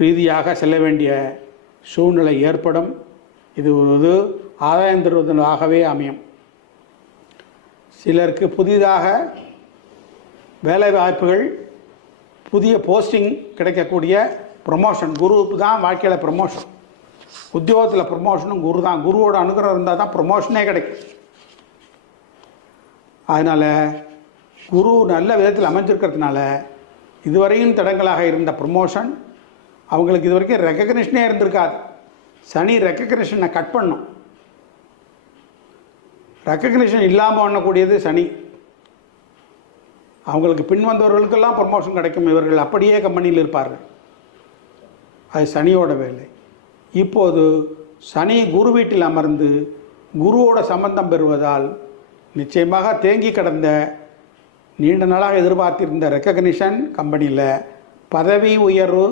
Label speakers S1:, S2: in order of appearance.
S1: ரீதியாக செல்ல வேண்டிய சூழ்நிலை ஏற்படும். இது ஒரு ஆதாயம் தருவதாகவே அமையும். சிலருக்கு புதிதாக வேலை வாய்ப்புகள் புதிய போஸ்டிங் கிடைக்கக்கூடிய ப்ரொமோஷன் குருவுக்கு தான் வாழ்க்கையில் ப்ரொமோஷன் உத்தியோகத்தில் ப்ரொமோஷனும் குரு தான். குருவோட அனுகிரகம் இருந்தால் தான் ப்ரொமோஷனே கிடைக்கும். அதனால் குரு நல்ல விதத்தில் அமைஞ்சிருக்கிறதுனால இதுவரையும் தடங்களாக இருந்த ப்ரொமோஷன் அவங்களுக்கு இது வரைக்கும் ரெக்கக்னிஷனே இருந்திருக்காது. சனி ரெக்கக்னிஷனை கட் பண்ணும். ரெக்கக்னிஷன் இல்லாமல் பண்ணக்கூடியது சனி. அவங்களுக்கு பின் வந்தவர்களுக்கெல்லாம் ப்ரொமோஷன் கிடைக்கும். இவர்கள் அப்படியே கம்பெனியில் இருப்பார்கள். அது சனியோட வேலை. இப்போது சனி குரு வீட்டில் அமர்ந்து குருவோட சம்பந்தம் பெறுவதால் நிச்சயமாக தேங்கி கிடந்த நீண்ட நாளாக எதிர்பார்த்திருந்த ரெக்கக்னிஷன் கம்பெனியில் பதவி உயர்வு